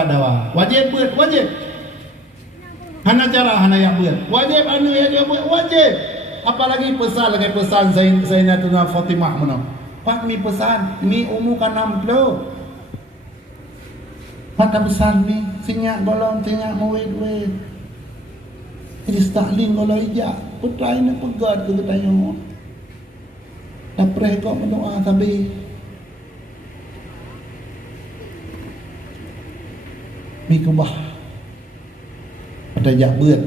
pada wa wajib beut wajib hana cara hana yang beut wajib anu ya beut wajib apalagi pesan Zainatuna Fatimah mana pak mi pesan mi umur kan 60 mata besar ni sinyak golong sinyak muwid jadi stakling golong ijak putra ini pegat ke tanya tak pernah kau mendoa tapi mi kubah ada jak beut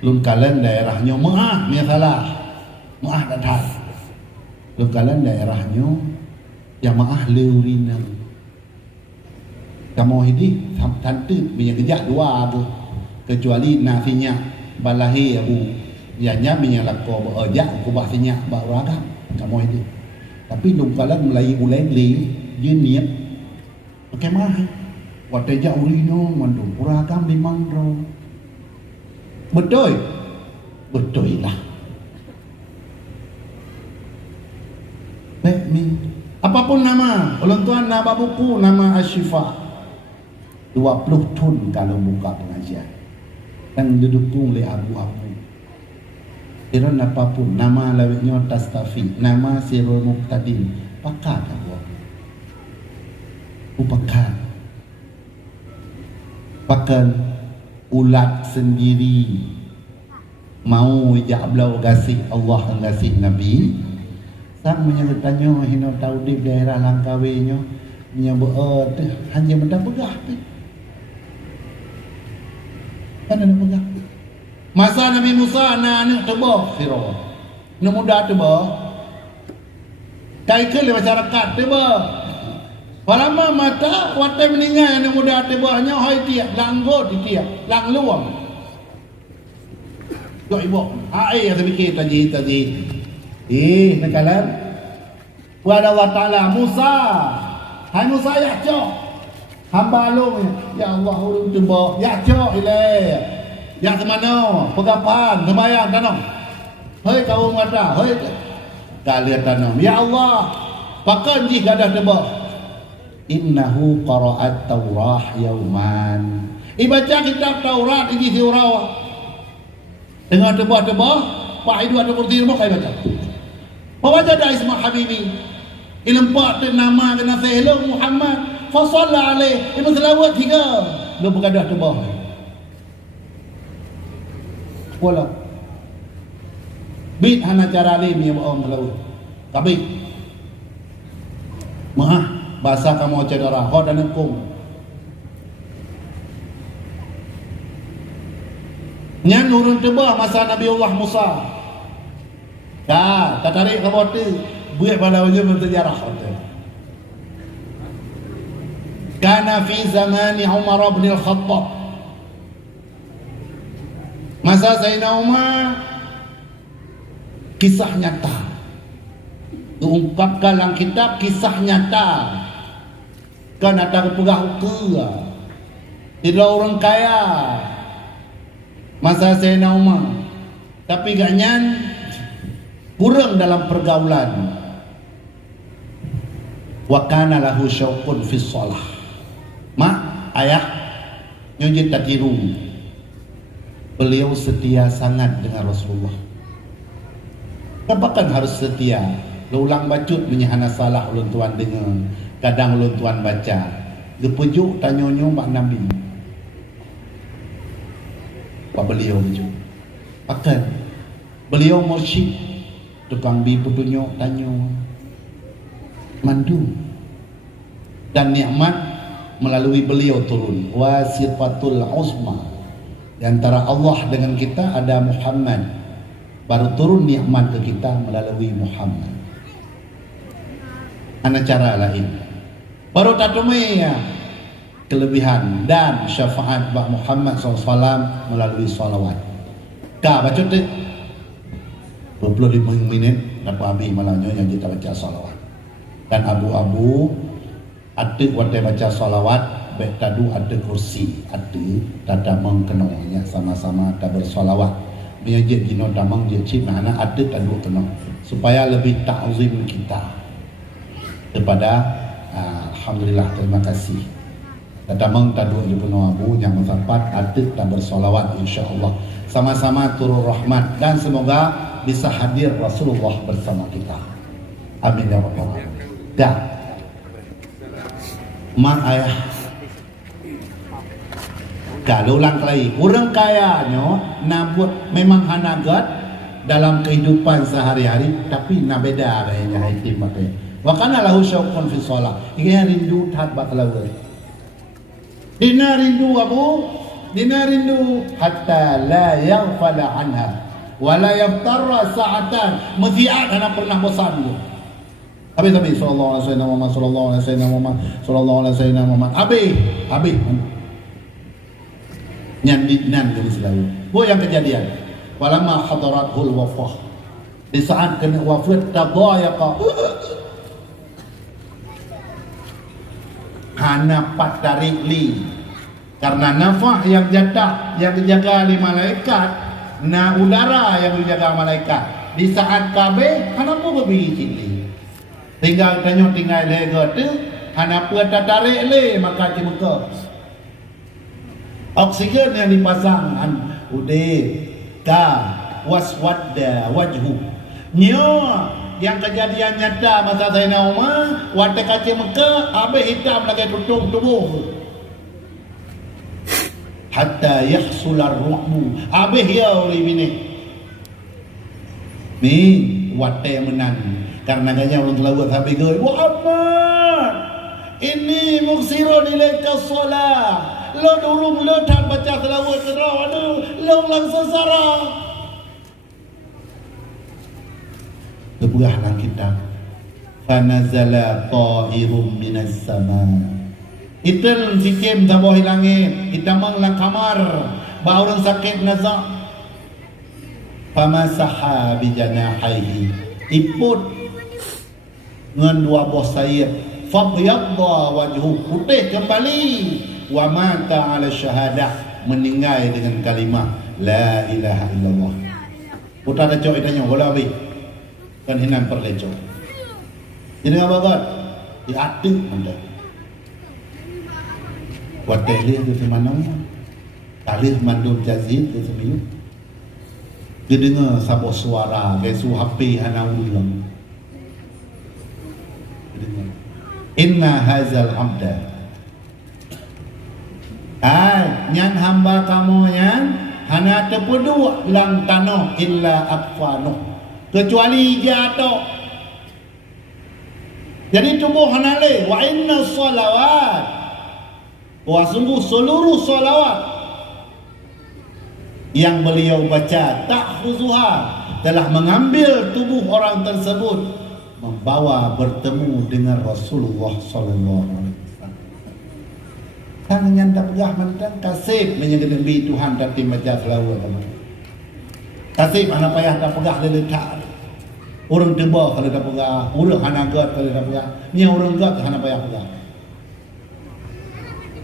lun kalen daerahnya maah mi salah maah datang lun kalen daerahnya jamaah leurinang kamu ini tante punya kejak dua tu kecuali nasinya balahi abu yanya punya lako berojak kubah sinyak beragam kamu ini tapi lun kalen mulai uleng-leng jenis pakai mahal watejak urino mandung beragam di mangro betul lah apapun nama ulang tuan nama buku nama Asyifa 20 tun kalau buka pengajian dan didukung oleh abu-abu iran apapun nama lawiknya Tastafi nama Sirul Muqtadim pakat abu-abu pakan ulat sendiri mau jablau gasih Allah dan gasih Nabi sang menyertanya hina tahu di daerah Langkawinya menyebut hanya benda pegah kan ada pegah masa Nabi Musa anak tebah Firaun nak muda tebah kai ke masyarakat tebah palama mata watai meninggal anak muda tebahnya hai tiap langgo di tiap lang luang kau ibu ai yang fikir tadi nakalan wala wa ta'ala Musa hai Musa ya cok hamba long ya Allah urung tebak ya cok ile ya semana pegapan sembayang tanam hei kau mata hei kalian tanam ya Allah pakan ji gadah tebak innahu qara'at Taurah yauman ibaca kitab Taurat ini diurau dengan tebak-tebak pak hidu ada kurti rumah kai baca Pawajada isma habibi ilempak nama kena hello Muhammad fa salla alaih ibn selawat tiga lu bergadah tebah wala bid hana cara alim ya orang selawat tapi maah bahasa kamu cedera hot dan kong nyan urun tebah masa Nabi Allah Musa tak tarik ke bawah tu buat pada wajib bersejarah kana fi zamani Umar bin Al-Khattab masa Sayyidina Umar kisah nyata diungkapkan dalam kitab kisah nyata kan ada pegah ukur tidak orang kaya masa Sayyidina Umar tapi ganyan kurang dalam pergaulan wa kana lahu syauqun fi shalah ayah nyujud tatiru beliau setia sangat dengan Rasulullah apakah harus setia ulang bacut menyahana salah ulun tuan dengar kadang ulun tuan baca gepujuk tanyonyo mak Nabi apa beliau baca akan beliau mursyid tukang bi petunjuk tanya mandu dan nikmat melalui beliau turun wasifatul uzma di antara Allah dengan kita ada Muhammad baru turun nikmat ke kita melalui Muhammad ada cara lain baru tatumai ya kelebihan dan syafaat Muhammad SAW melalui salawat baca tu 25 minit dapat habis malangnya yang kita baca salawat dan abu-abu ada wadah baca salawat baik tadu ada kursi ada tada mengkenongnya sama-sama tak bersalawat menyajik gino damang dia cip mana ada tadu kenong supaya lebih ta'zim kita kepada Alhamdulillah terima kasih Datamang tadu je penuh abu yang mendapat adik dan bersolawat insya-Allah. Sama-sama turun rahmat dan semoga bisa hadir Rasulullah bersama kita. Amin ya rabbal alamin. Dah. Mak ayah. Kalau ulang kali, orang kayanya nabut memang hanagat dalam kehidupan sehari-hari, tapi nak beda kayaknya itim pakai. Wa kana lahu syauqun fi shalah. Ia rindu tat bakalau. Dina rindu abu, dina rindu hatta la yaghfala anha wa la yaftarra sa'atan. Mestiat anak pernah bosan tu. Habis sallallahu alaihi wasallam Muhammad sallallahu alaihi wasallam Muhammad sallallahu alaihi wasallam Muhammad. Habis. Nyanditnan jadi selalu. Bu yang kejadian. Walamma hadaratul wafah. Di saat kena wafat tadayaqa. Hana patarik li. Karena nafah yang dijaga oleh malaikat, na udara yang dijaga malaikat. Di saat kabeh hana pun berbihi cili. Tinggal tinggal lega tu, hana pun tarik le maka cimuka. Oksigen yang dipasang udih ka waswadda wajhu nyo yang kejadian nyata masa Sayyidina Umar waktu kaca Mekah habis hitam lagi tutup tubuh hatta yahsul ar-ru'bu habis ya oleh bini ni waktu menang karena ganya orang telah buat habis goi Muhammad ini muksirun ilaika shalah lo durung lo tak baca selawat kerana lo langsung sarah kebuahlah kita fanazala ta'irum minas sama itel sikim dah bawah langit itamang lang kamar ba orang sakit nazak famasaha bijanahaihi iput dengan dua buah sayap fabyadda wajhu putih kembali wa mata ala syahadah meninggal dengan kalimah la ilaha illallah. Putra lecok itanya bola habis kan hinan perlecok ini apa god diatik anda buat telih tu semana talih mandum jazid tu semilu dia dengar sabuk suara besu HP hana ulang inna hazal abda yang hamba kamu yang hana terpedu lang tanah illa akfanu kecuali jatuh. Jadi tubuh hana le wa inna salawat wa sungguh seluruh salawat yang beliau baca ta'khuzuha telah mengambil tubuh orang tersebut membawa bertemu dengan Rasulullah sallallahu alaihi wasallam. Tangan yang tak pegah mantan kasih menyegel nabi Tuhan tapi baca selawat teman. Kasih anak payah tak pegah dia letak. Orang tebak kalau tak pegah, orang hanagat kalau tak pegah. Ni orang gat hana payah pegah.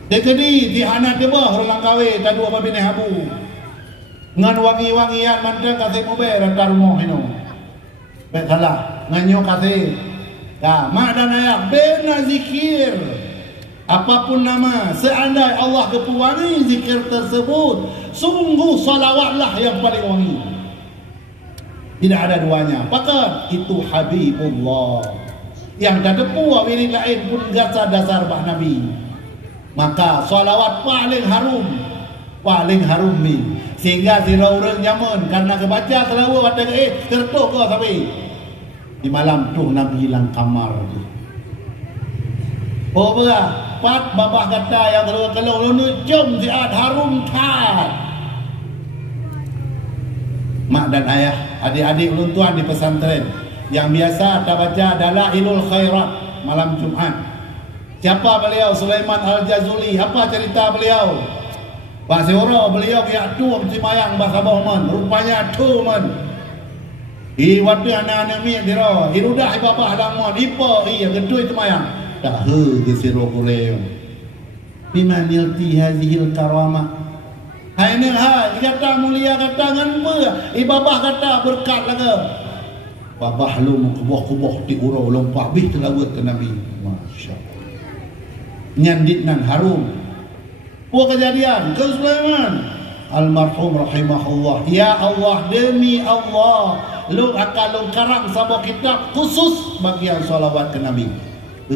Dekedi di hana tebak orang langkawe tak dua babine habu. Ngan wangi-wangian mantan kasih mobil rantar rumah ino. Baik salah, nganyo kasih. Dah, mak dan ayah benar zikir. Apapun nama, seandainya Allah kepuangi zikir tersebut, sungguh salawatlah yang paling wangi. Tidak ada duanya. Pakat itu Habibullah. Yang dah depu wirid lain pun gasa dasar bah Nabi. Maka salawat paling harum ni. Sehingga sira orang nyaman karena kebaca selawat pada tertuk ke sampai di malam tu Nabi hilang kamar tu. Oh belah, pat babah kata yang kalau lu jom ziat harum tat. Mak dan ayah, adik-adik ulun di pesantren yang biasa tak baca Dalailul Khairat malam Jumaat. Siapa beliau? Sulaiman Al-Jazuli. Apa cerita beliau? Pak Seoro beliau kiak tu mesti mayang bahasa bohman. Rupanya tu man. Waktu anak-anak mi diro, irudah ibabah damon, ipo iya gedui itu mayang. Tak he gesiro kuleo. Bima nilti hazihil karamah. Hai ni kata mulia kata ngan ber, ibabah kata berkat laga. Babah lu kuboh-kuboh di urau lompat bih telawat ke Nabi. Masya-Allah. Nyandit nan harum. Buah kejadian ke Sulaiman almarhum rahimahullah. Ya Allah, demi Allah, lu akan lu karang sebuah kitab khusus bagi yang salawat ke Nabi.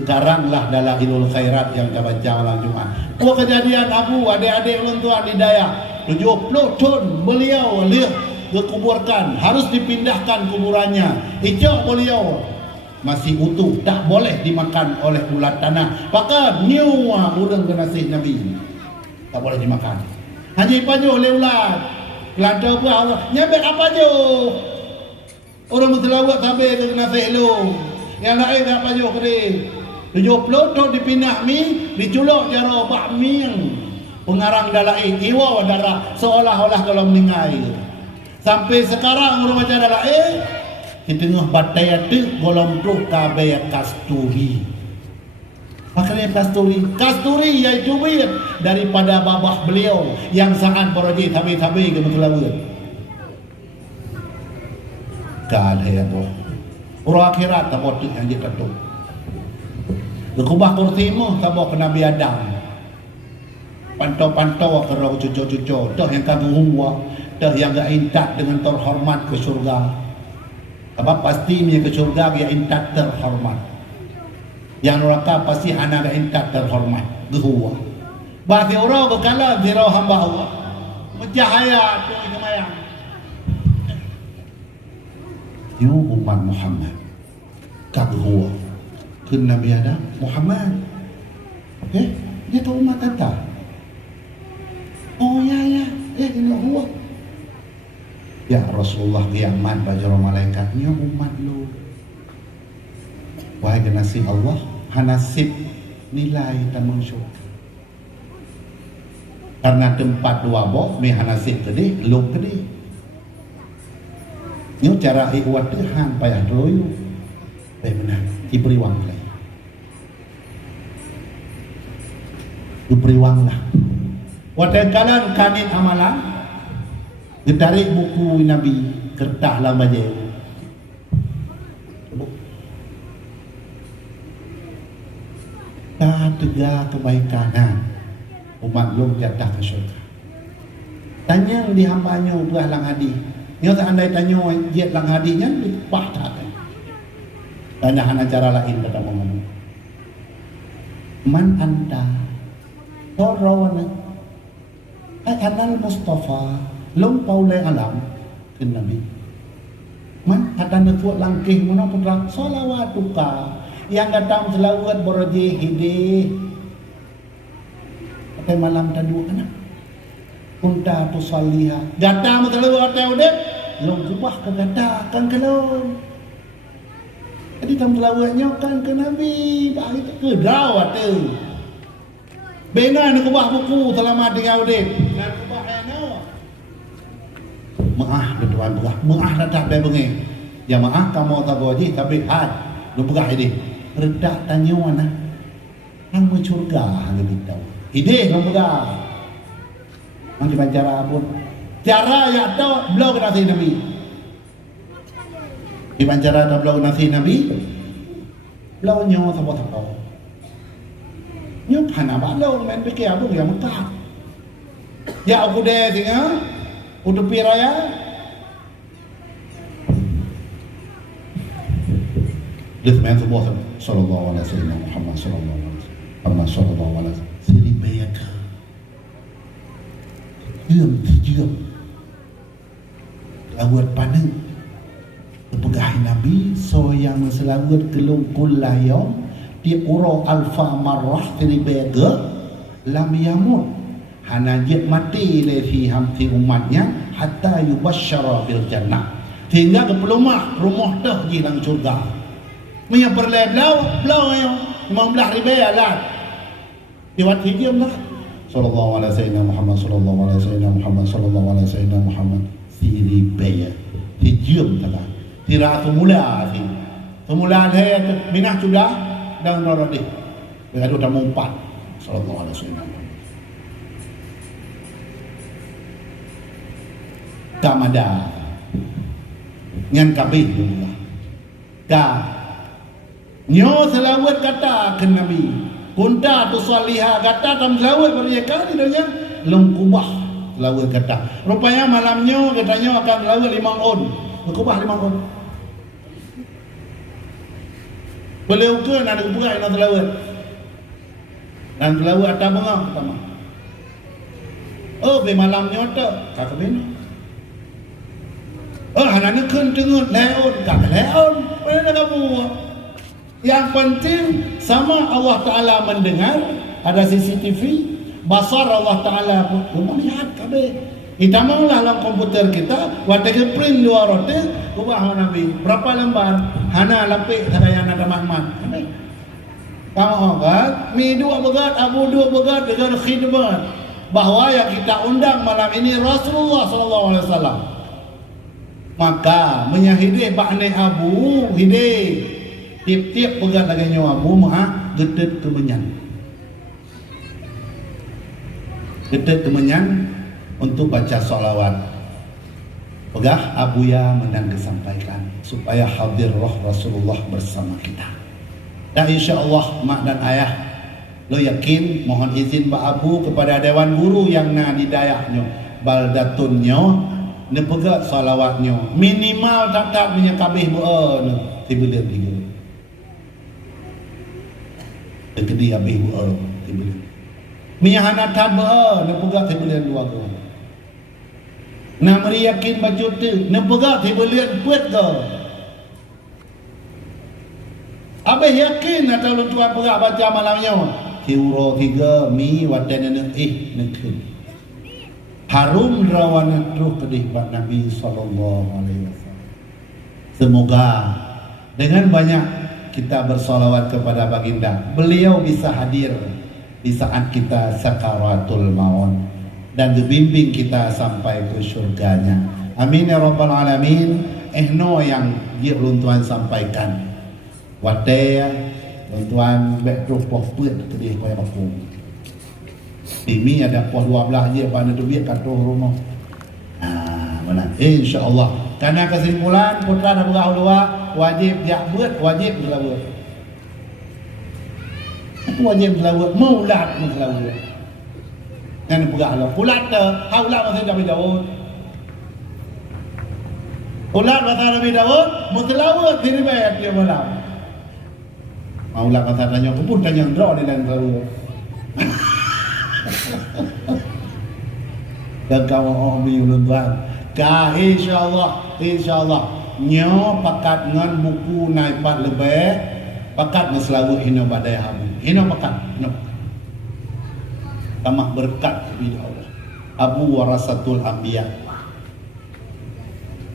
Karanglah Dalailul Khairat yang kita baca malam Jumaat. Buah kejadian Abu, adik-adik ulun tuan di Dayak 70 tahun beliau lihat dikuburkan, harus dipindahkan kuburannya. Ijak beliau masih utuh, tak boleh dimakan oleh ulat tanah. Maka nyawa urang kenasih Nabi tak boleh dimakan. Hanya pajo oleh ulat. Kelada apa Allah nyabek apa jo. Orang mentelawat sampai ke kenasih lu. Yang lain tak pajo ke dia. 70 tahun dipindah mi, diculok jaro bakmi yang pengarang dalai iwa darah seolah-olah kalau meninggal. Sampai sekarang orang macam dalai di tengah batai itu golong tu kabeh kasturi. Makanya kasturi iaitu wir daripada babah beliau yang sangat berajin tabi-tabi ke Matulawut. Kan ya boh. Orang akhirat tak boleh yang dia kata. Lekubah kursimu tak boleh ke Nabi Adam. Pantau-pantau ke roh cucu-cucu. Dah yang kagum humwa. Dah yang gak intak dengan terhormat ke surga. Sebab pasti dia ke surga dia intak terhormat. Yang neraka pasti hana gak intak terhormat. Gehuwa. Bahasa orang berkala zirau hamba Allah. Mencahaya tu kemayang. Yu umat Muhammad. Kaghuwa. Ke Nabi Adam Muhammad. Dia tahu umat kata. Oh ya. Ini huwa. Ya Rasulullah kiamat bajaro malaikatnya umat lu. Wahai nasib Allah, hanasib nilai tamang syurga. Karena tempat dua boh, mi hanasib tadi, lu tadi. Nyo cara iwat hang payah dulu. Benar, diberi wang lagi. Diberi wang lah. Wadakalan kanit amalan. Ditarik buku Nabi kertas lah baca. Tak tegak kebaikan umat lu jatah ke syurga. Tanya di hambanya berah lang hadi. Nyo tak andai tanya jet lang hadinya dipah tak. Tanya hana cara lain kata mana. Man anta tarawana anal Mustafa long paulai alam ke Nabi. Man ada nekut langkih mana putra salawatuka yang datang selawat boroje hide. Pai malam tadu anak. Unta tu saliha. Datang selawat teu dek. Long kubah ke gata kan kelon. Jadi tam selawatnya kan ke Nabi. Bagi ke drawat tu. Bena nak kubah buku selamat dengan dek. Nak kubah eno. Maah ketuan berah. Maah datang dari bengi. Ya maah kamu tak boleh tapi had. Lu berah ini. Redak tanya mana. Hang mencurga hang beritahu. Ide lu berah. Hang cuman cara pun. Cara yang tahu belum kena si Nabi. Cuman cara tahu belum kena si Nabi. Belum nyawa sama-sama. Nyawa hana balong main fikir apa yang Mekah. Ya aku deh tinggal. Untuk piraya Dithman sebuah sallallahu alaihi wasallam Muhammad sallallahu alaihi wasallam siri bayaka diam awat paneng pegahi Nabi so yang selawat kelung kulayom di uro alfa marrah siri bayaka lam yamut hana jid mati lefi hamti umatnya hatta yubasyara bil jannah hingga ke rumah dah di dalam surga. Punya perlai belau ayo 15 ribu alat. Diwat hijau lah. Sallallahu alaihi wasallam Muhammad sallallahu alaihi wasallam Muhammad sallallahu alaihi wasallam Muhammad siri baya. Hijau tak. Tira semula si. Semula hai minah sudah dan rodi. Beradu tamu 4 sallallahu alaihi wasallam. Kamada ngan kabeh juga. Ka nyo selawat kata ke Nabi kunta tu saliha kata tam selawat pada kali dia long kubah selawat kata rupanya malamnya katanya akan selawat 5 on kubah 5 on boleh ukur nak kubah nak selawat dan selawat atas bunga pertama be malamnya tak kata bina hana ni kun tengut leon kata leon mana kamu. Yang penting sama Allah Ta'ala mendengar, ada CCTV, basar Allah Ta'ala pun melihat kabeh. Kita maulah dalam komputer kita, waktu print 2 rote, kubah Nabi. Berapa lembar? Hana lapik saya yang ada mahmat. Kamu kan? Mi 2 begat, Abu 2 begat dengan khidmat. Bahawa yang kita undang malam ini Rasulullah SAW. Maka menyahidih bakne Abu hidih. Tiap-tiap pegat lagi nyawa Abu Maha gedet kemenyan. Gedet kemenyan untuk baca salawat. Pegah Abuya menang kesampaikan supaya hadir roh Rasulullah bersama kita. Dan insya-Allah mak dan ayah lo yakin mohon izin Pak Abu kepada dewan guru yang na di dayahnya baldatunnya ne pegat salawatnya minimal tak menyekabih buan tibelir tiga. Kedi habis buat tibelir. Minyak anak tabah nak pegat tibelir 2 ke. Nak meriyakin baju tu, nak pegat tibelir buat ke. Habis yakin atau lu tuan pegat baca malamnya. Tiuro 3 mi wadan nak nakun. Harum rawan terus kedih Pak Nabi sallallahu alaihi wasallam. Semoga dengan banyak kita bersolawat kepada baginda, beliau bisa hadir di saat kita sakaratul maut dan dibimbing kita sampai ke surganya. Amin ya rabbal alamin. No yang dia Tuhan sampaikan. Wate Tuhan betruh poh put kedih koyo aku. Ini ada poh 12 je pada duit katuh rumah. Mana insya-Allah. Karena kesimpulan putra dan berahulua wajib dia buat, wajib selawat. Itu wajib selawat, maulat selawat. Kan berahulua. Ulat tu, haulat masa Nabi Daud. Ulat masa Nabi Daud, mutlawat diri bayar dia malam. Maulat masa tanya, aku pun tanya draw di dalam selawat. Dan kamu ulun Tuhan. InsyaAllah nyo pakat ngan buku naipat lebih pakat ngeselawat hina badai hamu hina pakat tamah berkat bila Allah. Abu warasatul anbiya,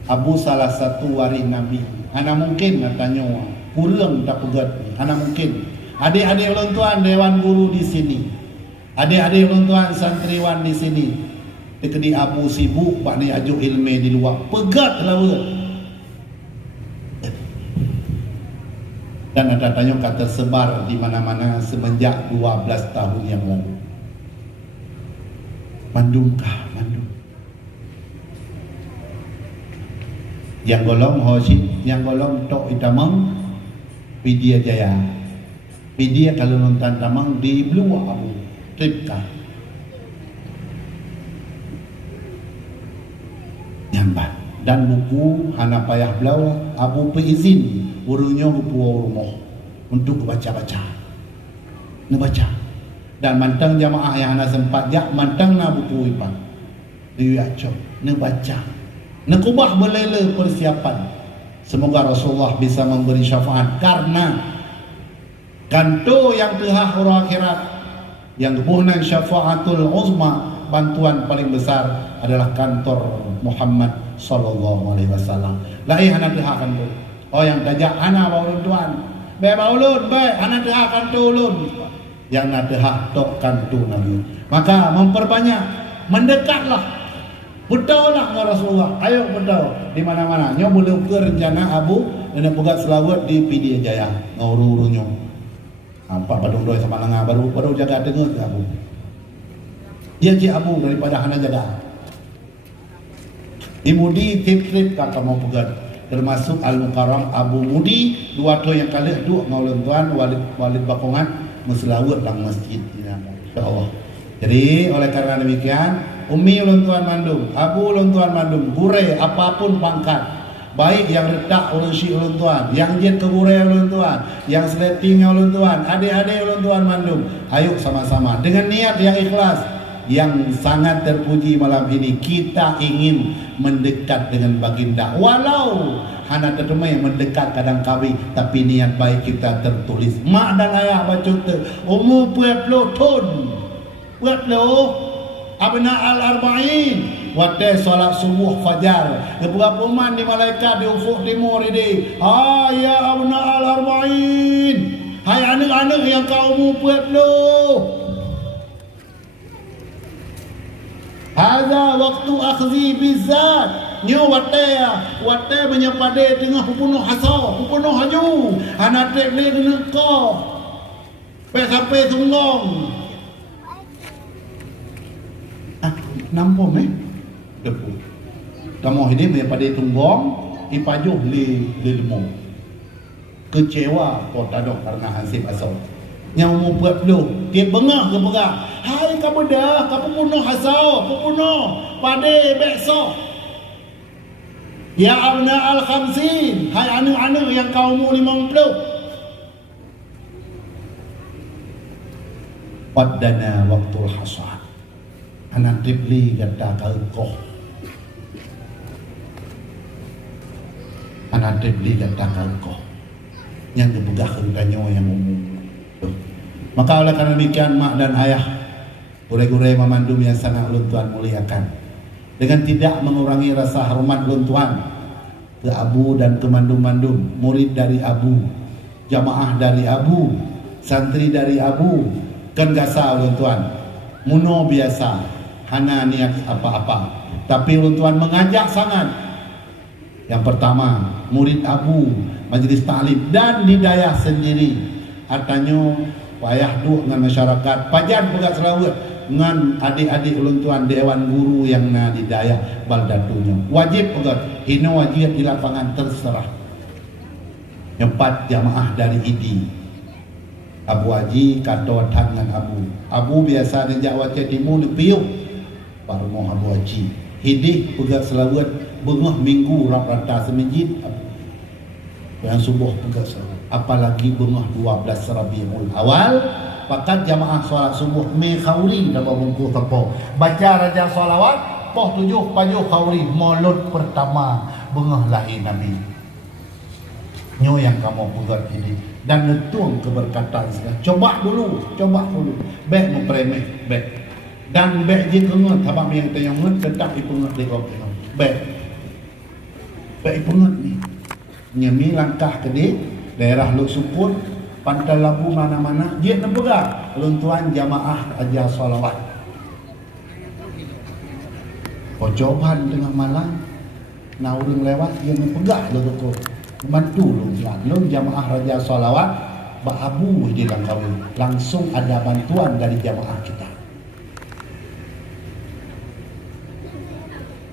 Abu salah satu waris Nabi. Ana mungkin katanya kurang tak pegat. Ana mungkin adik-adik ulun tuan dewan guru di sini, adik-adik ulun tuan santriwan di sini. Kedi Abu sibuk pak ni ajuk ilmu di luar pegat lawat. Dan ada tanya kata sebar di mana-mana semenjak 12 tahun yang lalu. Mandungkah mandung. Yang golong hosin, yang golong tok itamang Widya Jaya. Widya kalau nonton tamang di Blue Abu Tripka. Nyambat dan buku hana payah belau Abu peizin gurunya buku rumah untuk baca-baca ngebaca dan mantang jamaah yang hana sempat jak mantang na buku ipan diaco ngebaca nekubah belele persiapan. Semoga Rasulullah bisa memberi syafaat karena kanto yang tehah orang akhirat yang kebunan syafaatul uzma, bantuan paling besar adalah kantor Muhammad sallallahu alaihi wasallam. Lain hana tehah kantor. Oh yang tajak hana baulun tuan. Be baulun be hana tehah kantor ulun. Yang na tehah tok kantor Nabi. Maka memperbanyak, mendekatlah. Bertaulah dengan Rasulullah. Ayo bertau di mana-mana. Nyo boleh ukur rencana Abu dan pegat selawat di Widya Jaya. Nguru-urunyo. Nampak badung doi sama langa baru jaga dengar ke Abu. Dia cik Abu daripada hana jaga. Di Mudi trip kata mau pegat. Termasuk Al-Mukarram Abu Mudi, dua tu yang kali dua maulun tuan Walid Bakongan Meselawat dalam masjid insya-Allah. Jadi oleh karena demikian, umi ulun tuan mandum, abu ulun tuan mandum, gure apapun pangkat, baik yang retak ulun syik ulun tuan, yang jet ke gure ulun tuan, yang sleting ulun tuan, adik-adik ulun tuan mandum, ayo sama-sama dengan niat yang ikhlas, yang sangat terpuji malam ini. Kita ingin mendekat dengan baginda, walau hanya tertemai mendekat kadang kali, tapi niat baik kita tertulis. Mak dan ayah baca umur 20 tahun, 20 abna al-arba'in, waktu solat subuh fajar, beberapa man di malaikat di ufuk timur ini, ya abna al-arba'in, hai anak-anak yang kau umur 20, hadza waktu akhzi bizat, nyo wate menyepade tengah pupunuh hasau, pupunuh haju, anak tek le kena ko sampai tunggong nampom depu kamu ini menyepade tunggong ipajuh li lemong kecewa kota dok karena hansip asal yang umur 20 dia bengah ke berak, hai kamu dah kamu punuh hasau pupunuh pade besok ya abna al-khamsin, hai anu-anu yang kau umur 50. Waddana waktul hasad, anak tripli kata kalkoh, anak tripli kata kalkoh yang dibegah kentanyo yang umum. Maka oleh karena demikian, mak dan ayah, gure-gure memandum yang sangat ulun tuan muliakan, dengan tidak mengurangi rasa hormat ulun tuan ke abu dan ke mandum-mandum, murid dari abu, jamaah dari abu, santri dari abu, kan gasa ulun tuan muno biasa hana niat apa-apa, tapi ulun tuan mengajak sangat. Yang pertama, murid abu, majlis taklim dan hidayah sendiri, artinya payah duk dengan masyarakat pajan pegat Sarawak dengan adik-adik ulun tuan dewan guru yang na di daya baldatunya wajib pegat ini wajib di lapangan terserah. Yang 4, jamaah dari ID Abu Haji kato dengan Abu biasa di Jawa Timur di piuk baru mau Abu Haji hidih pegat Sarawak bengah minggu rata-rata semijit yang subuh pegat Sarawak, apalagi bengah 12 Rabiul Awal pakat jamaah solat subuh me khauri dalam bungku tepo baca raja solawat poh 7 pajuh khauri maulud pertama bengah lahir Nabi nyo yang kamu pegat ini dan netung keberkatan segala. Coba dulu baik mempremeh baik dan baik je kengat habang yang tayongan tetap ipungat di kau baik ipungat ni nyemi langkah ke daerah Luk Suput, Pantai Labu mana-mana, dia nak pegang luntuan jamaah ajar solawat. Kocoban tengah malam, nak urung lewat, dia nak pegang lu bantu lu jamaah raja solawat, baabu di langkawin, langsung ada bantuan dari jamaah kita.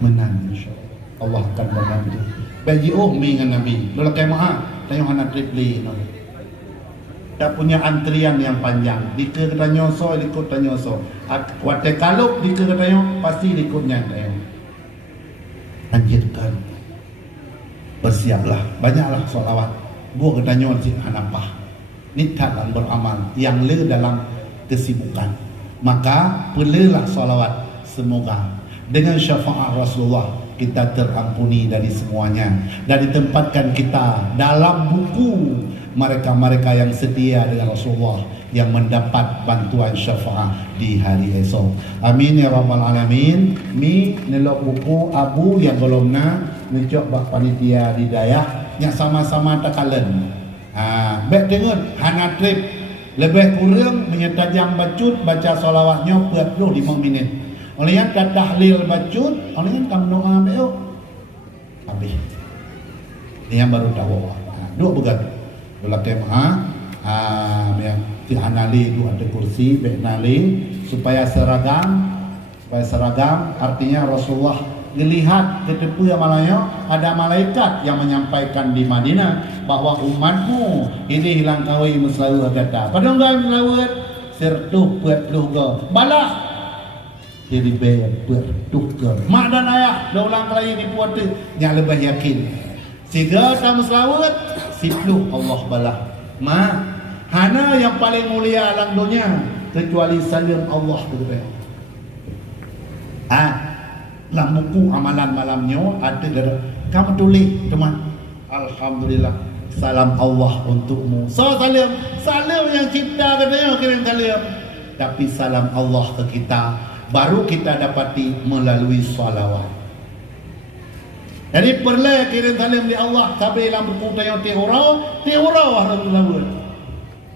Menang insyaAllah, Allah akan membantu. Bagi dengan Nabi, lalu kemah, tanya anak tripli, tak punya antrian yang panjang. Dika kata nyoso, ikut tanya nyoso. Wate kalup dika kata nyoso, pasti ikutnya tanya. Anjirkan, bersiaplah, banyaklah solawat. Buat kata nyoso hanapah. Nithat dan beramal yang le dalam kesibukan. Maka perlulah solawat. Semoga dengan syafaat Rasulullah kita terampuni dari semuanya dan ditempatkan kita dalam buku mereka-mereka yang setia dengan Rasulullah yang mendapat bantuan syafaat di hari esok. Amin ya rabbal alamin. Mi nelok buku abu yang belum mencok bak panitia di dayah yang sama-sama takalen. Baik tengok hana trip lebih kurang menyetajam bacut baca solawatnya 45 minit. Oleh yang tak tahlil bacut, oleh yang tak doa beo. Habis. Ini yang baru tahu. Dua begat. Dua kemah. Yang tidak nali dua ada kursi, baik nali supaya seragam. Supaya seragam artinya Rasulullah Lihat ke tepi Malaya, ada malaikat yang menyampaikan di Madinah bahwa umatmu ini hilang kawin meselalu kata. Pada orang melawat sertuh buat luga. Balah jadi bayar buat tukar. Mak dan ayah dah ulang kali ni buat tu yang lebih yakin. Sehingga kamu selawat sipluh Allah balah. Mak hana yang paling mulia alam dunia kecuali salim Allah kepada dalam buku amalan malamnya ada kamu tulis teman. Alhamdulillah salam Allah untukmu. So salam yang cipta katanya kirim salam, tapi salam Allah ke kita baru kita dapati melalui salawat. Jadi perlu kirim salam di Allah sampai dalam buku tayang tiurau Rasulullah.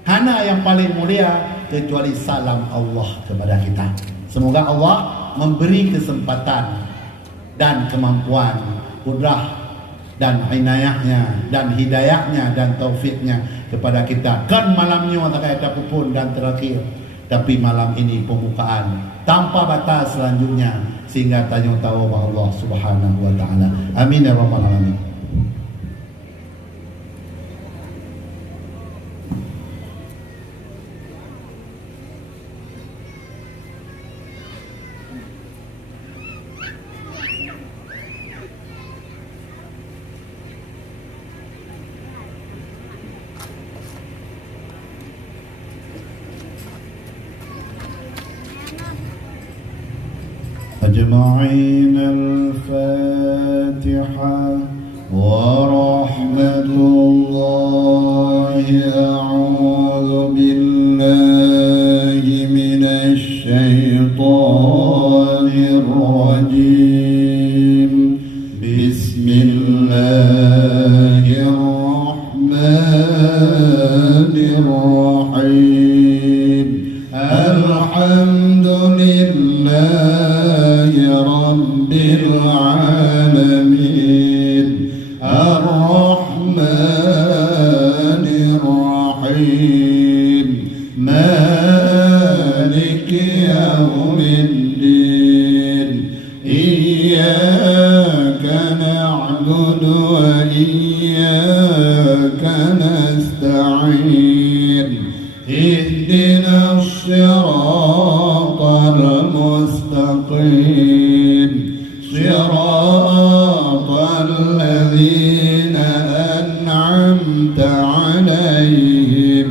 Hana yang paling mulia kecuali salam Allah kepada kita. Semoga Allah memberi kesempatan dan kemampuan, kudrah dan inayahnya dan hidayahnya dan taufiknya kepada kita. Kan malamnya tak ada apapun dan terakhir, tapi malam ini pembukaan tanpa batas selanjutnya sehingga tanya tahu Allah Subhanahu wa taala. Amin ya rabbal alamin. أجمعين الفاتحة ورحمة الله. أعوذ بالله من الشيطان الرجيم. بسم الله الرحمن الرحيم. الحمد لله رب العالمين الرحمن الرحيم مالك يوم الدين. إياك نعبد وإياك نستعين. اهدنا الصراط المستقيم صراط الذين أنعمت عليهم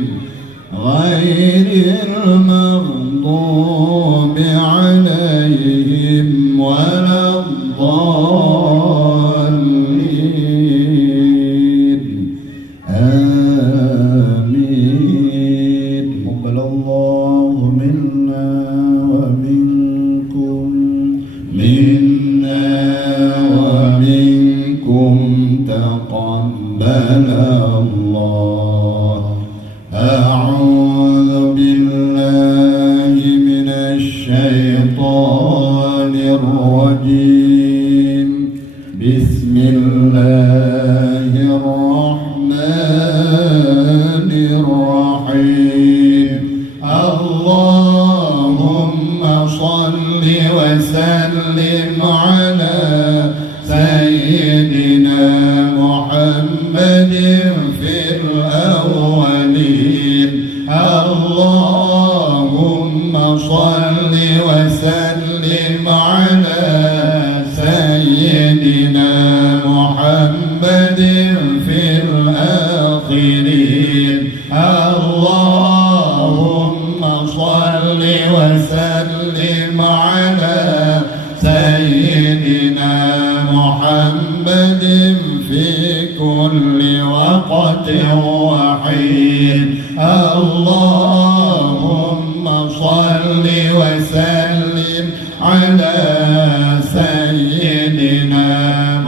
غير المغضوب عليهم ولا الضالين. آمين. قبل الله منا ومنكم تقبل الله. أعوذ بالله من الشيطان الرجيم. بسم الله الرحمن الرحيم. اللهم صل وسلم على سيدنا محمد في الأولين. اللهم صل وسلم على سيدنا محمد في الآخرين. اللهم صل وسلم على سيدنا محمد في كل وقت وحين. اللهم صل وسلم على سيدنا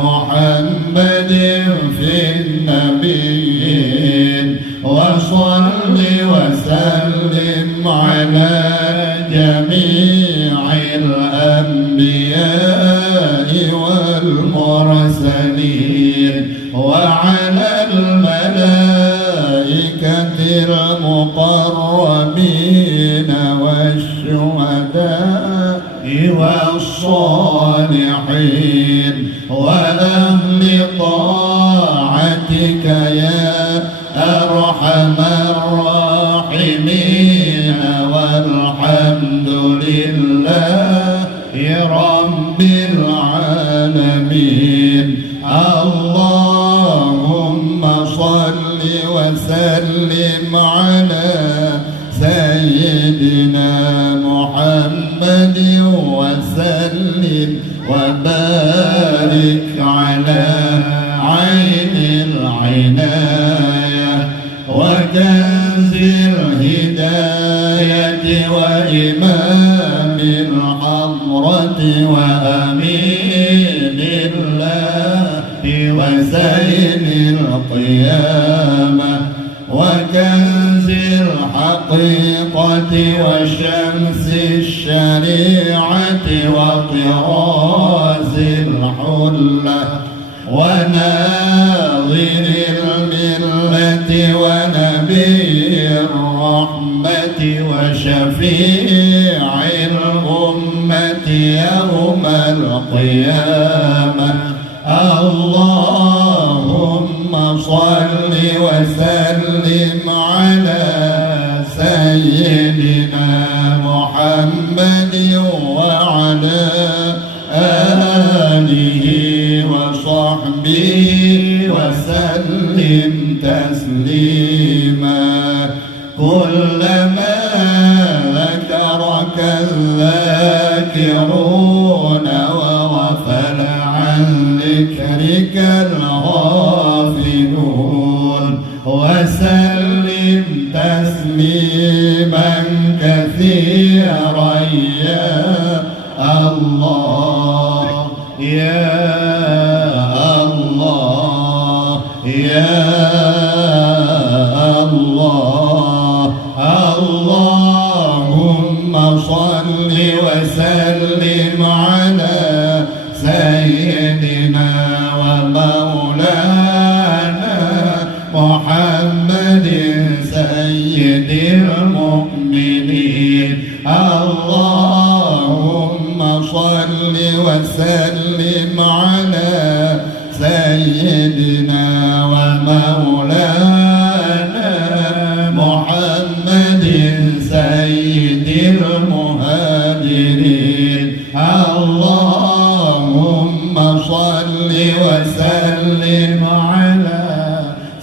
محمد في النبيين. وصل وسلم على جميع الأنبياء والمرسلين وعلى الملائكة المقربين والشهداء الصالحين وأهل طاعتك يا أرحم الراحمين والحمد لله رب العالمين. اللهم صل وسلم على سيدنا محمد وسلم وبارك على عين العناية وكنز الهداية وإمام الحضرة وأمين الله وزين القيامة وكنز الحقيقة وشمس الشريعة وطراز الحلة وناظر الملة ونبي الرحمة وشفيع الأمة يوم القيامة. اللهم صل وسلم على سيدنا محمد وعلى آله وصحبه وسلم تسليما. كلما ذكرك الذاكرون وغفل عن ذكرك الغافلون وسلم تسليما كثيرا يا الله يا الله يا الله. اللهم صل وسلم على سيدنا ومولانا محمد سيد المؤمنين. اللهم صل وسلم على سيدنا ومولانا محمد سيد المهاجرين. اللهم صل وسلم على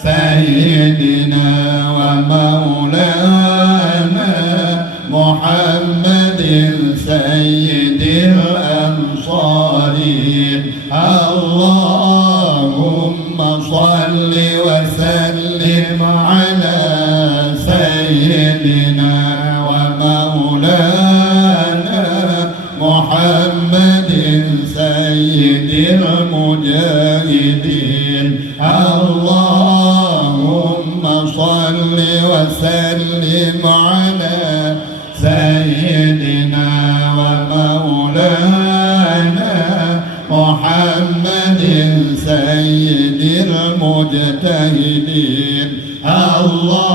سيدنا ومولانا محمد سيد الأنصارين. اللهم صل وسلم على سيدنا ومولانا محمد سيد المجاهدين. اللهم صل وسلم على سيدنا ومولانا محمد سيد المجتهدين.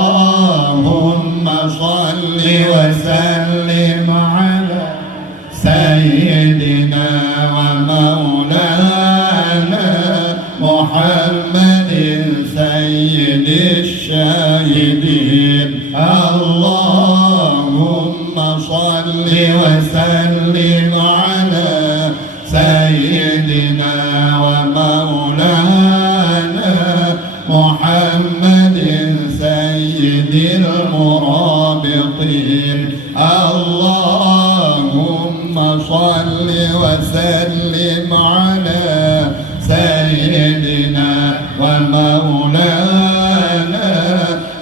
اللهم صل وسلم على سيدنا ومولانا محمد سيد الشاهدين. اللهم صل وسلم على سيدنا ومولانا محمد سيد المرابطين. اللهم صل وسلم على سيدنا ومولانا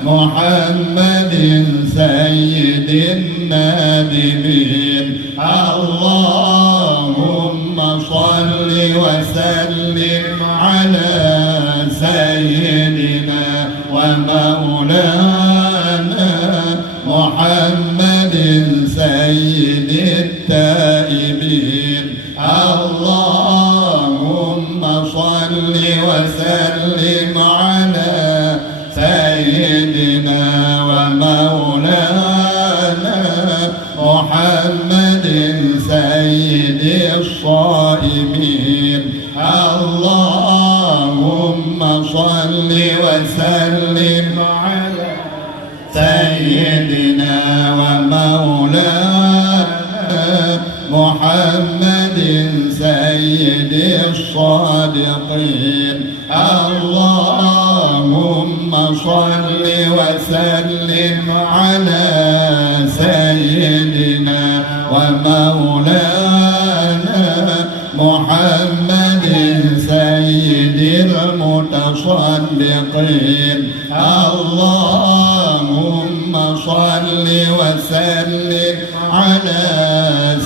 محمد سيد النادمين. اللهم صل وسلم على سيدنا ومولانا محمد سيد التائبين. اللهم صل وسلم على سيدنا ومولانا محمد سيد الصائمين اللهم صل وسلم على سيدنا ومولانا محمد سيد الصادقين اللهم صل وسلم على سيدنا ومولانا محمد سيد المتصدقين اللهم صل وسلم على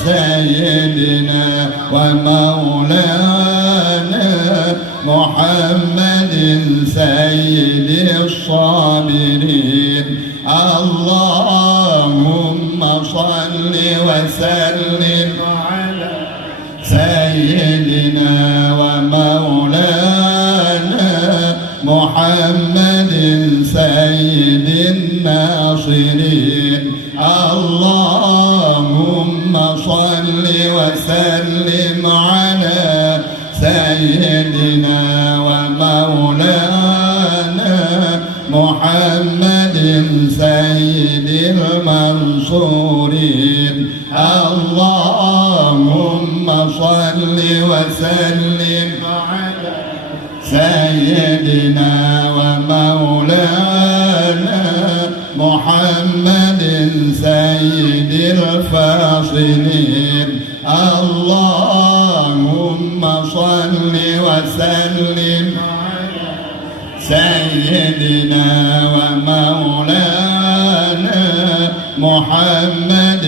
سيدنا ومولانا محمد سيد الصابرين اللهم صل وسلم على سيدنا ومولانا محمد سيد الناصرين اللهم صل وسلم على سيدنا ومولانا محمد سيد المنصورين اللهم صل وسلم على سيدنا ومولانا محمد سيد الفاصلين اللهم صل وسلم على سيدنا ومولانا محمد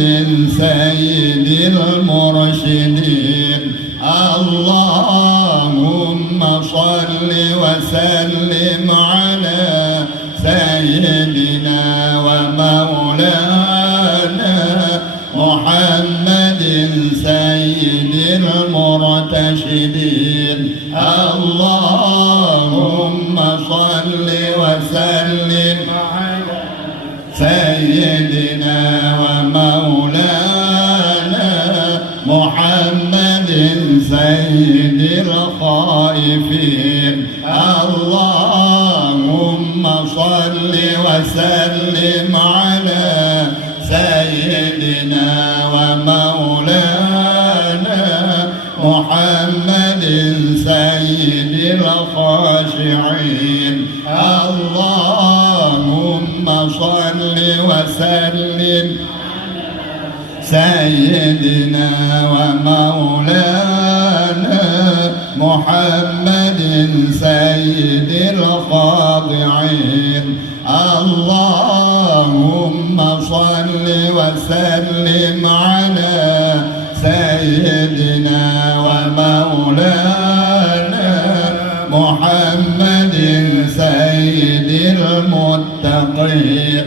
سيد المرشدين اللهم صل وسلم على سيدنا ومولانا محمد سيد المرتشدين اللهم صل وسلم على سيدنا ومولانا محمد سيد الخائفين اللهم صل وسلم على سيدنا ومولانا محمد سيد الخاشعين اللهم صل وسلم سيدنا ومولانا محمد سيد الخاضعين اللهم صل وسلم على سيدنا ومولانا محمد سيد المتقين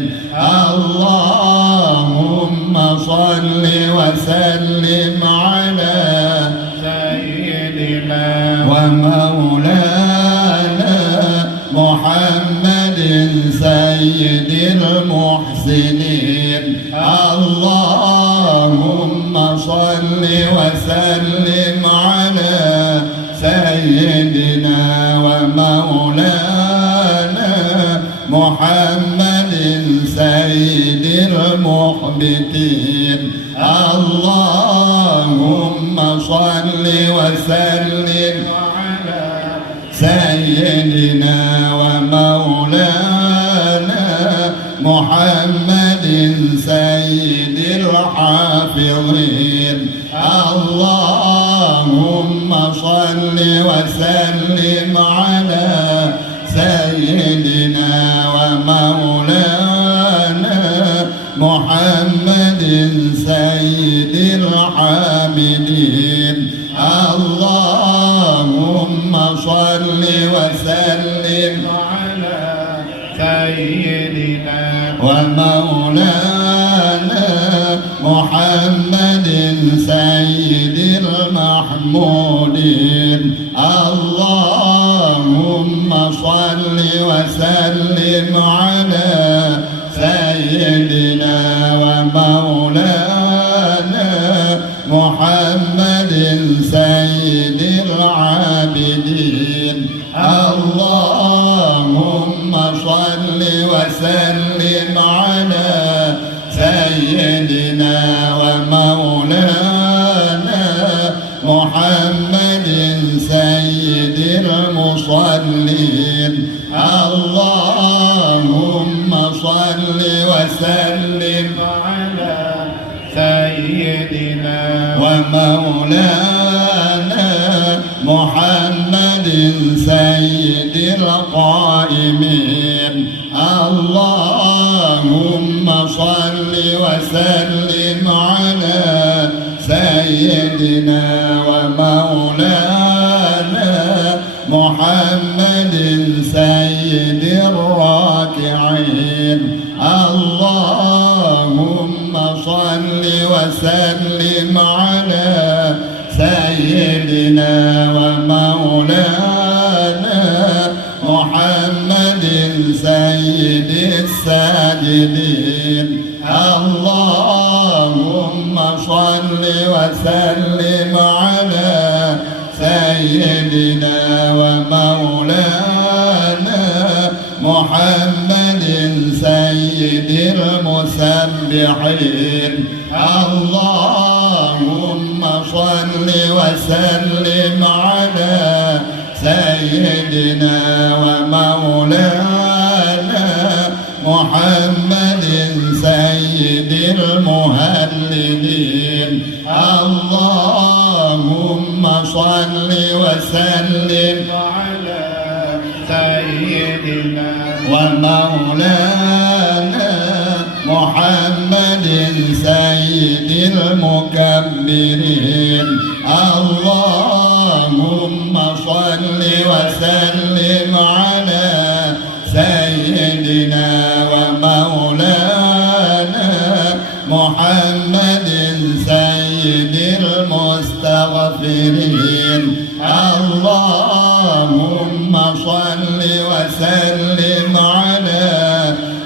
اللهم صل وسلم على سيدنا ومولانا محمد سيد المحسنين اللهم صل وسلم على سيدنا ومولانا محمد سيد المخبتين اللهم صل وسلم على سيدنا ومولانا محمد سيد الحافظين اللهم صل وسلم على سيدنا ومولانا محمد سيد الحامدين اللهم صل وسلم على سيدنا ومولانا محمد سيد المحمودين اللهم صل وسلم على سيدنا ومولانا محمد سيد العابدين اللهم صل وسلم على سيدنا ومولانا محمد سيد المصلين اللهم صل وسلم على سيدنا ومولانا محمد سيد القائمين اللهم صل وسلم على سيدنا ومولانا محمد سيد الراكعين اللهم صل وسلم على سيدنا ومولانا محمد سيد الساجدين اللهم صل وسلم على سيدنا ومولانا محمد سيد المسبحين اللهم صل وسلم على سيدنا ومولانا محمد سيد المهللين اللهم صل وسلم على سيدنا ومولانا محمد سيد المكبرين اللهم صل وسلم على سيدنا ومولانا محمد سيد المستغفرين اللهم صل وسلم على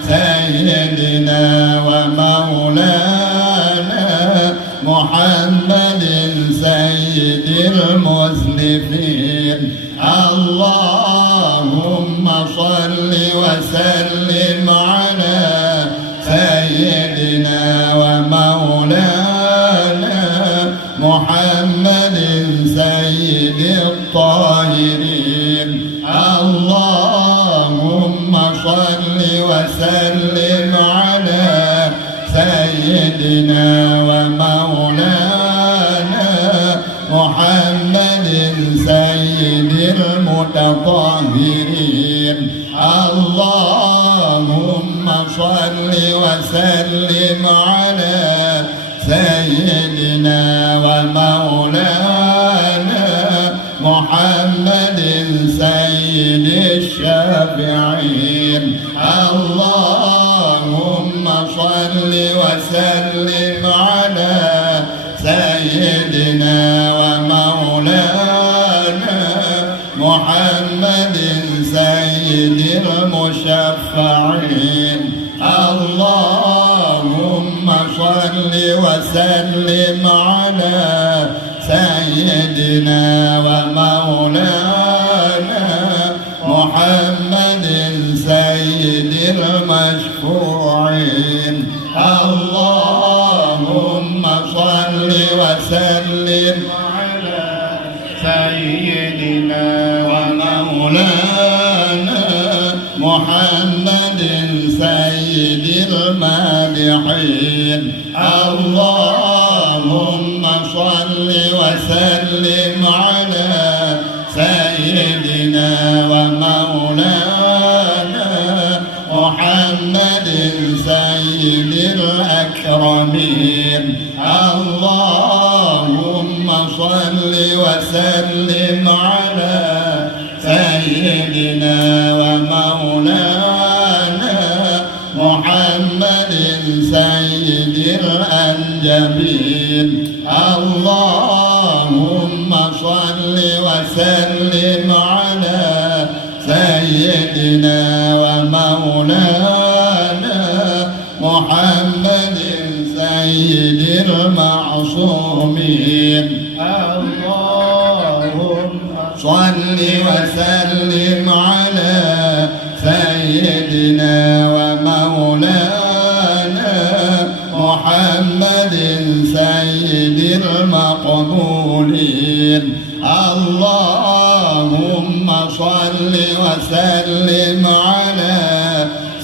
سيدنا ومولانا محمد سيد المسلمين اللهم صل وسلم على سيدنا ومولانا محمد سيد الطاهرين اللهم صل وسلم على سيدنا ومولانا محمد سيد المتطهرين اللهم صل وسلم على سيدنا ومولانا محمد سيد الشافعين اللهم صل وسلم على سيدنا ومولانا محمد سيد المشفعين اللهم صل وسلم على سيدنا ومولانا محمد سيد المشفوعين اللهم صل وسلم على سيدنا ومولانا محمد سيد المادحين اللهم صل وسلم على سيدنا ومولانا محمد سيد الأكرمين اللهم صل وسلم على سيدنا ومولانا محمد سيد الأنجبين اللهم صل وسلم على سيدنا ومولانا محمد سيد المعصومين الله وسلم على سيدنا ومولانا محمد سيد المقبولين اللهم صل وسلم على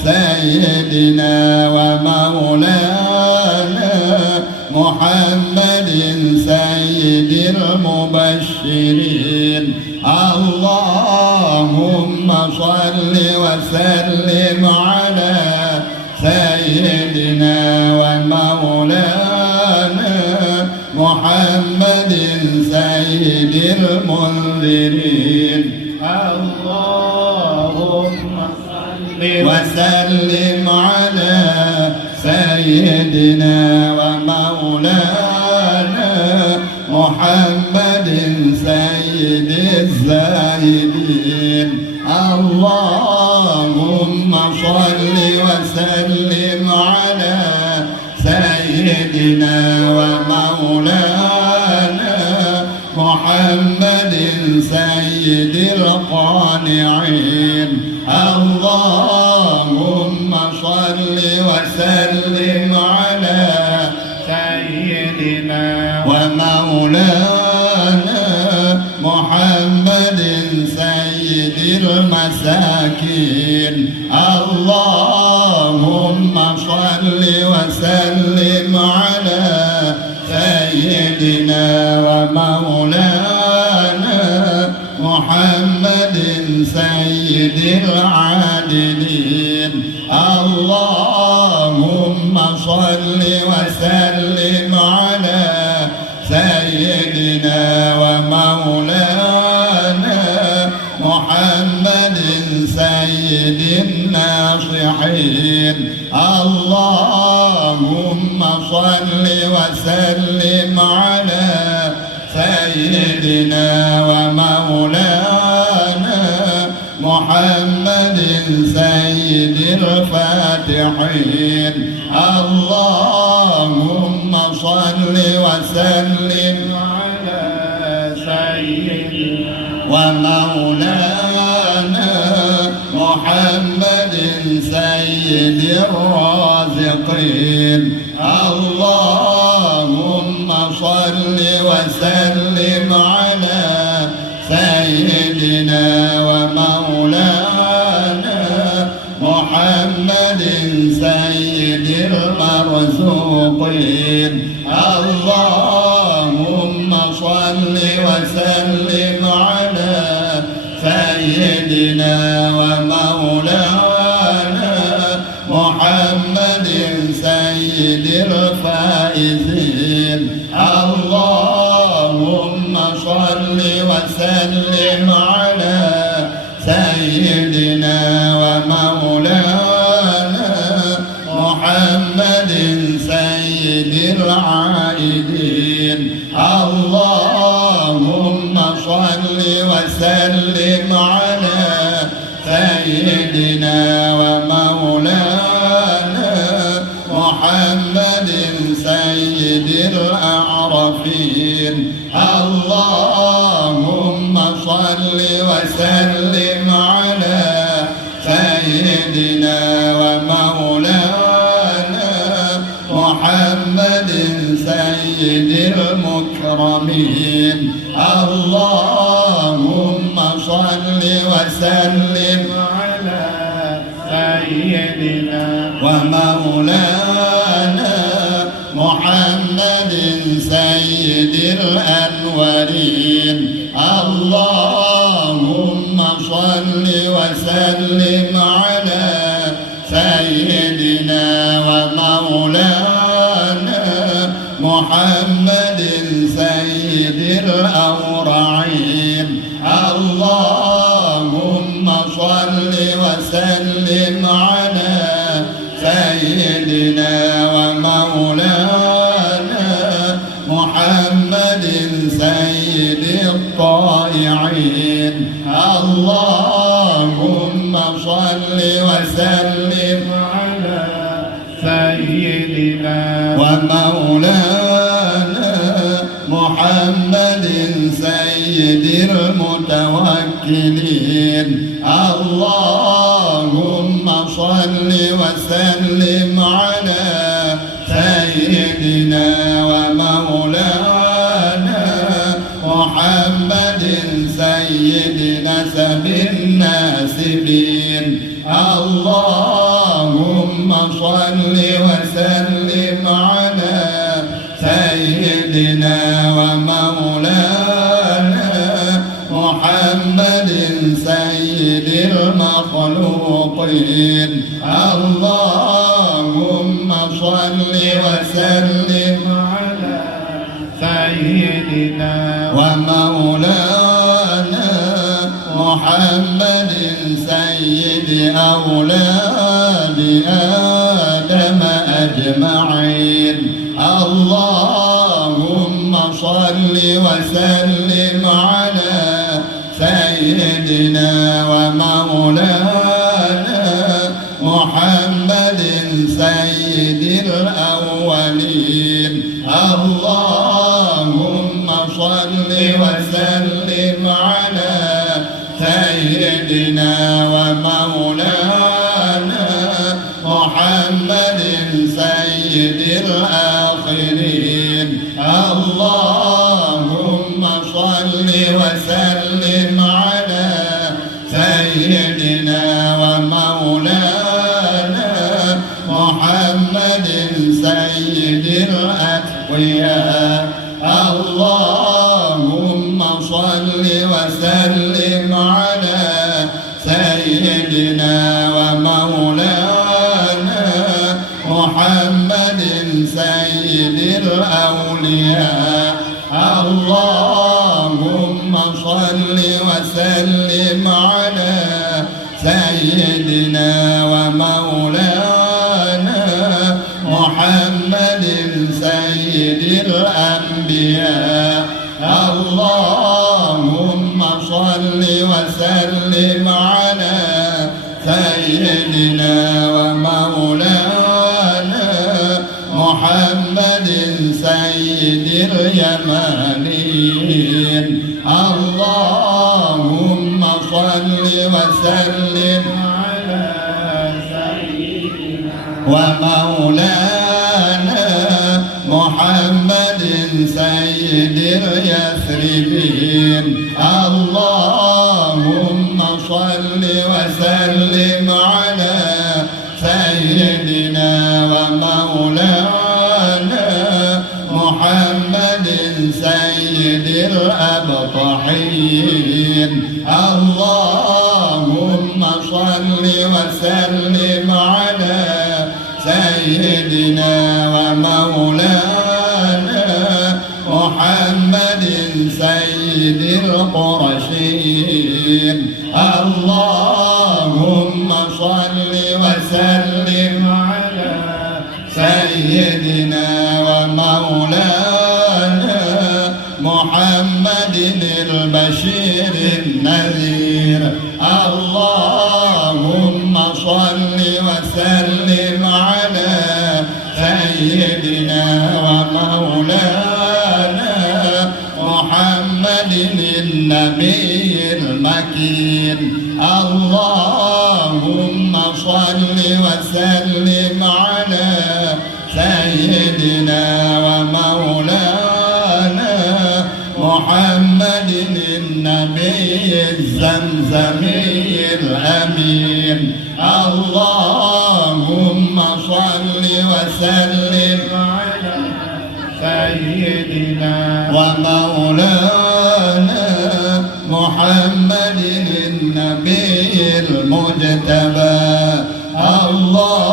سيدنا ومولانا محمد سيد المبشرين اللهم صل وسلم على سيدنا ومولانا محمد سيد المنذرين اللهم صل وسلم على سيدنا ومولانا محمد سيد الزاهدين اللهم صل وسلم على سيدنا ومولانا محمد سيد القانعين اللهم صل وسلم على سيدنا ومولانا محمد سيد المساكين اللهم صل وسلم على سيدنا ومولانا محمد سيد العادلين اللهم صل وسلم على سيدنا ومولانا محمد سيد الناصحين اللهم صل وسلم على سيدنا ومولانا محمد سيد الفاتحين اللهم صل وسلم على سيدنا ومولانا محمد سيد الرازقين اللهم صل وسلم على سيدنا ومولانا محمد سيد المرزوقين اللهم صل وسلم على سيدنا ومولانا محمد سيد الفائزين اللهم صل وسلم على سيدنا ومولانا محمد سيد العائدين اللهم صل وسلم على سيدنا ومولانا محمد سيد الأعرفين اللهم صل وسلم على سيدنا ومولانا محمد سيد المكرمين اللهم صل وسلم على سيدنا ومولانا محمد سيد الأنورين اللهم صل وسلم على سيدنا ومولانا محمد سيد الأورعين اللهم صل وسلم على سيدنا ومولانا محمد سيد الطائعين اللهم صل وسلم على سيدنا ومولانا محمد سيد سيد المتوكلين اللهم صل وسلم على سيدنا ومولانا محمد سيد نسب الناسبين اللهم صل وسلم على سيدنا ومولانا محمد سيد المخلوقين اللهم صل وسلم على سيدنا ومولانا محمد سيد أولاد آدم أجمعين اللهم صل وسلم على سيدنا ومولانا محمد سيد الأولين اللهم صل وسلم على سيدنا ومولانا محمد سيد الآخرين اللهم صل وسلم على سيدنا ومولانا محمد سيد الأتقياء اللهم صل وسلم على سيدنا ومولانا محمد سيد الأولياء اللهم صل وسلم على سيدنا ومولانا محمد سيد الأنبياء اللهم صل وسلم على سيدنا ومولانا محمد سيد اليمانيين اللهم صل وسلم على سيدنا ومولانا محمد سيد اليثربين اللهم صل وسلم على سيدنا ومولانا محمد سيد الأبطحيين اللهم صل وسلم على سيدنا ومولانا محمد سيد القرشيين اللهم صل وسلم على سيدنا ومولانا محمد البشير النذير اللهم صل وسلم على سيدنا ومولانا محمد النبي المكين اللهم صل وسلم على سيدنا ومولانا محمد النبي الزمزمي الأمين اللهم صل وسلم على سيدنا ومولانا محمد النبي المجتبى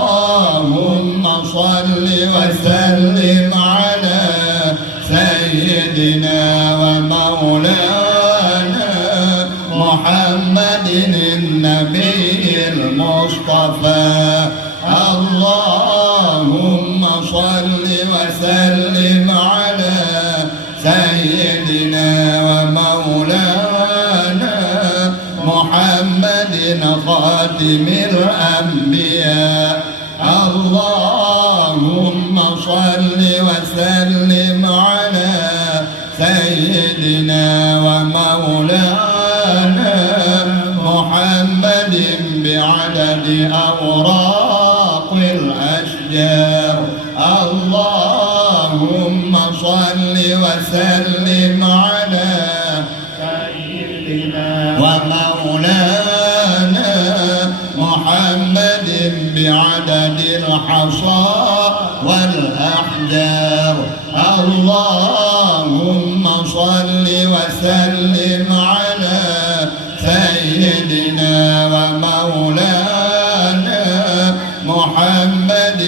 اللهم صل وسلم على سيدنا ومولانا محمد النبي المصطفى اللهم صل وسلم على سيدنا ومولانا محمد خاتم الأنبياء اللهم صل وسلم على سيدنا ومولانا ومولانا محمد بعدد أوراق الأشجار اللهم صل وسلم على سيدنا ومولانا محمد بعدد الحصى والأحجار اللهم صل وسلم على سيدنا ومولانا محمد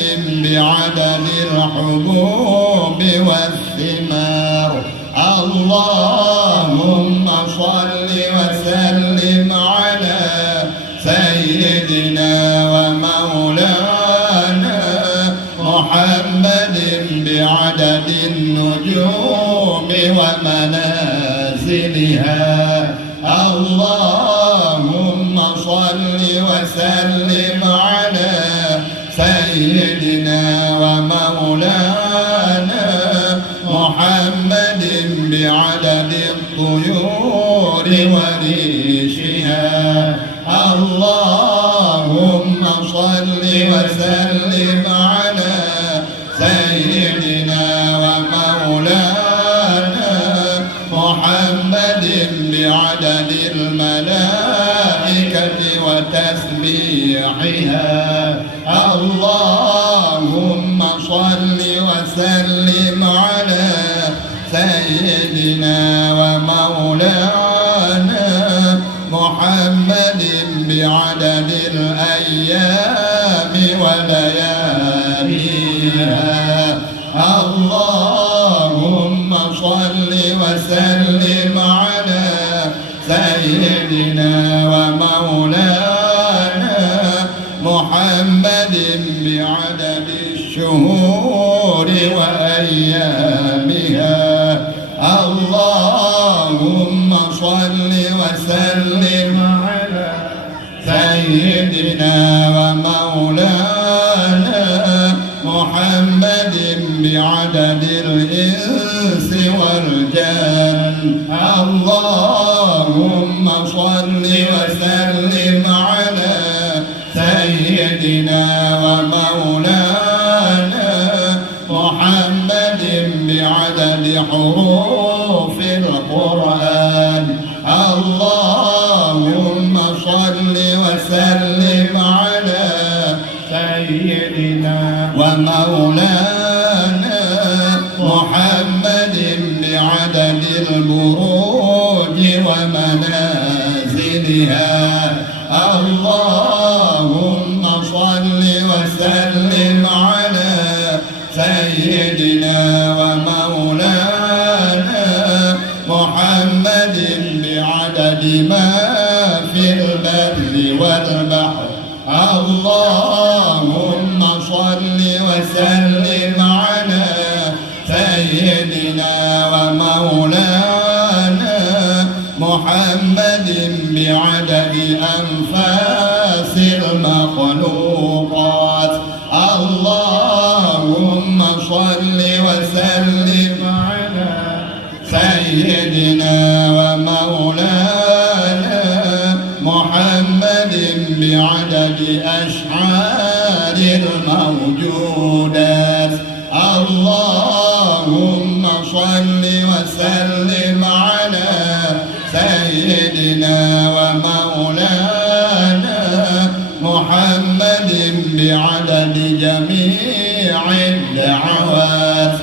بعدد الحبوب والثمار اللهم صل وسلم على سيدنا ومولانا محمد بعدد النجوم ومنازلها اللهم صل وسلم على سيدنا ومولانا محمد بعدد الطيور وريشها اللهم صل وسلم على سيدنا ومولانا محمد بعدد الملائكة وتسبيحها اللهم صل وسلم على سيدنا ومولانا محمد بعدد الأيام ولياليها اللهم صل وسلم على سيدنا ومولانا محمد بعدد الشهور وأيامها اللهم صل وسلم على سيدنا ومولانا محمد بعدد الإنس والجن اللهم صل وسلم على سيدنا ومولانا محمد بعدد حروف القرآن اللهم صل وسلم على سيدنا ومولانا محمد بعدد البروج ومنازلها اللهم صل وسلم على سيدنا ومولانا محمد بعدد ما في البر والبحر اللهم صل وسلم على سيدنا ومولانا محمد بعدد أنفاس المخلوقات اللهم صل وسلم على سيدنا ومولانا محمد بعدد أشعار الموجودات اللهم صل وسلم على سيدنا ومولانا محمد بعدد جميع الدعوات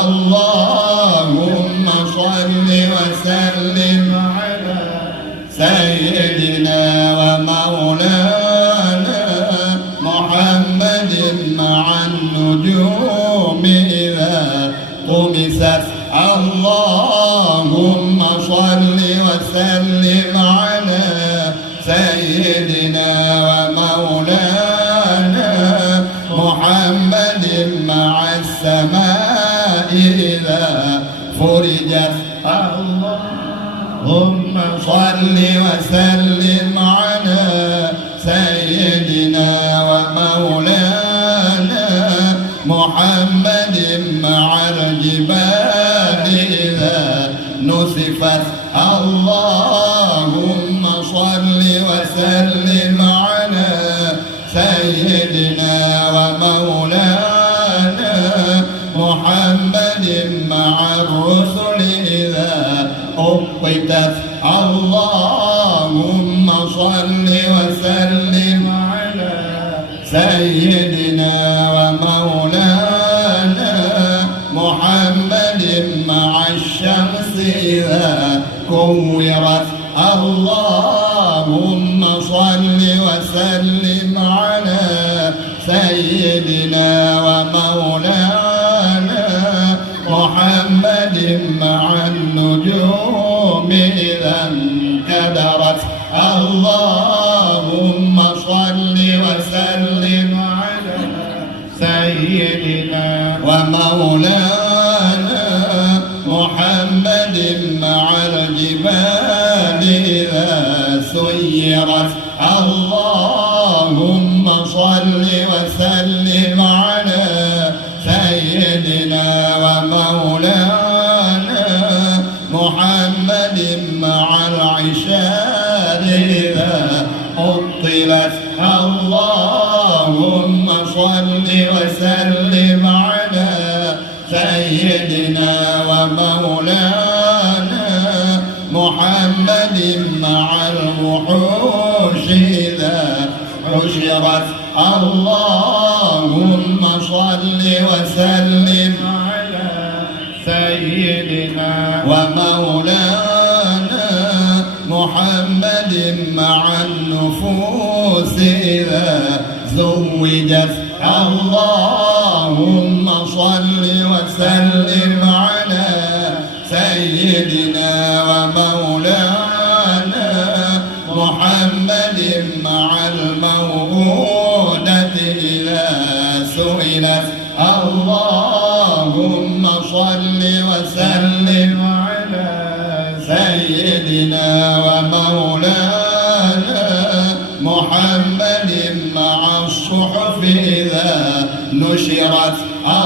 اللهم صل وسلم على سيدنا ومولانا محمد مع النجوم إذا طمست اللهم صل وسلم على سيدنا ومولانا محمد مع السماء إذا فرجت اللهم صل وسلم على سيدنا ومولانا محمد مع الجبال إذا نسفت الله اللهم صل وسلم على سيدنا ومولانا محمد مع الرسل إذا أقتت اللهم صل وسلم على سيدنا ومولانا محمد مع الشمس إذا كورت اللهم صل وسلم على سيدنا ومولانا محمد مع النجوم إذا انكدرت اللهم صل وسلم على سيدنا ومولانا محمد مع الجبال إذا سيرت اللهم صل وسلم على سيدنا ومولانا محمد مع العشار إذا عطلت اللهم صل وسلم على سيدنا ومولانا محمد مع الوحوش إذا حشرت اللهم صل وسلم على سيدنا ومولانا محمد مع النفوس إذا زوجت اللهم صل وسلم على سيدنا ومولانا محمد مع الموءودة إذا سئلت اللهم صل وسلم على سيدنا ومولانا محمد مع الصحف إذا نشرت